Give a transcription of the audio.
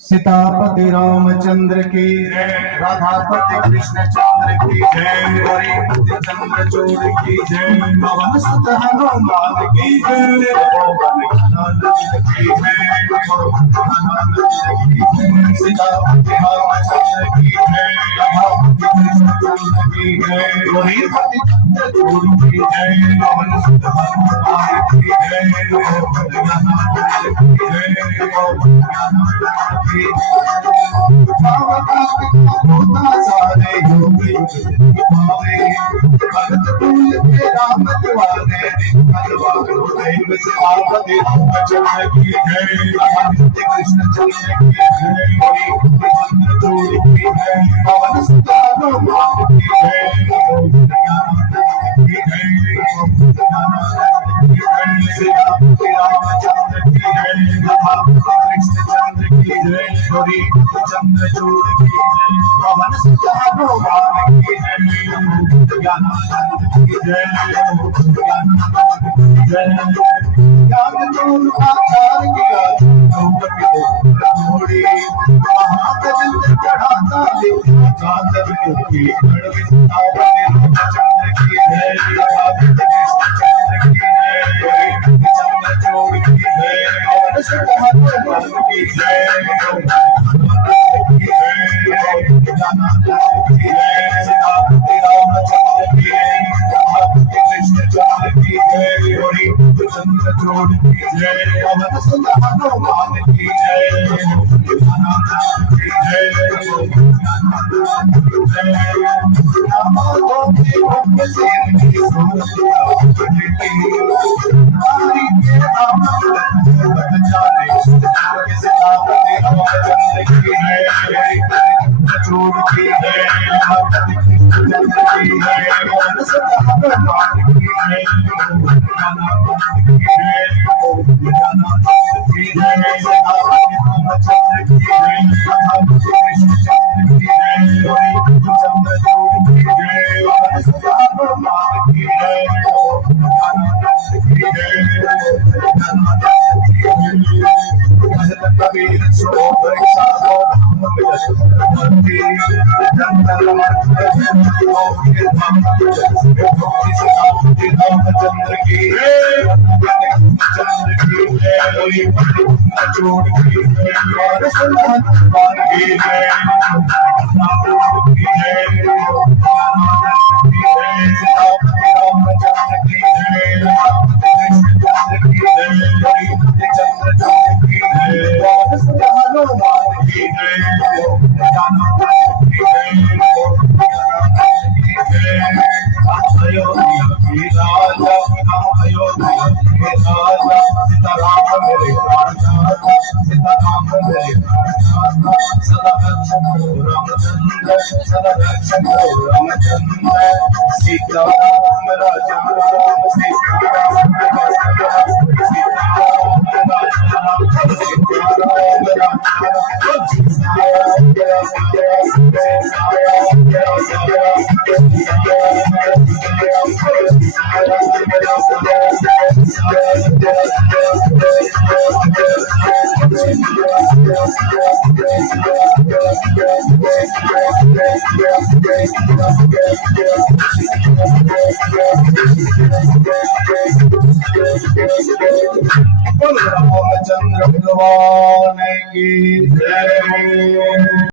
सीतापति रामचंद्र की जय, राधापति कृष्ण चंद्र की जय, गौरीपति चंद्रचूड़ की जय, पवन सुत हनुमान की जय, पवन घनानंद की जय, सीतापति रामचंद्र की जय, राधापति कृष्ण चंद्र की जय, गौरीपति चंद्रचूड़ की जय, पवन सुत हनुमान की जय, पवन घनानंद की जय, पवन घनानंद की सारे योग भगत तुल के राम द्वारे सीतापति रामचंद्र की जय, राधापति कृष्ण चंद्र की जय, गौरीपति चंद्रचूड़ की जय, पवन सुत हनुमान की जय, सीतापति रामचंद्र की जय, राधापति कृष्ण चंद्र की जय, गौरीपति चंद्रचूड़ की जय, पवन सुत हनुमान की जय, ज्ञानानंद की जय, ज्ञानानंद की जय। ज्ञान तोड़ आचार किया थोड़ी महागजल चढ़ाता चादर की कड़वी सीतापति रामचंद्र की जय, राधापति कृष्ण चंद्र की जय, गौरीपति चंद्रचूड़ की जय, पवन सुत हनुमान की जय, सीतापति रामचंद्र की जय, राधापति कृष्ण चंद्र की जय, गौरीपति चंद्रचूड़ की जय, पवन सुत हनुमान की जय, ज्ञानानंद की रामचंद्र की चंद्र की चूड़ की और सुल्तान की जय, सीतापति रामचंद्र की जय, राधापति कृष्ण चंद्र की जय, गौरीपति चंद्रचूड़ की जय, पवन सुत हनुमान की जय, ज्ञानानंद की जय, ज्ञानानंद की जय। अयोध्या की राजा, अयोध्या के राजा, सीताराम मेरे राजा, सीताराम मेरे राजा, सदा रक्षक रामचंद्र, सदा रक्षक रामचंद्र, सीताराम राजा राम, सीताराम राजा राम, सीताराम राजा राम, सीताराम राजा रामचंद्र भगवान की जय।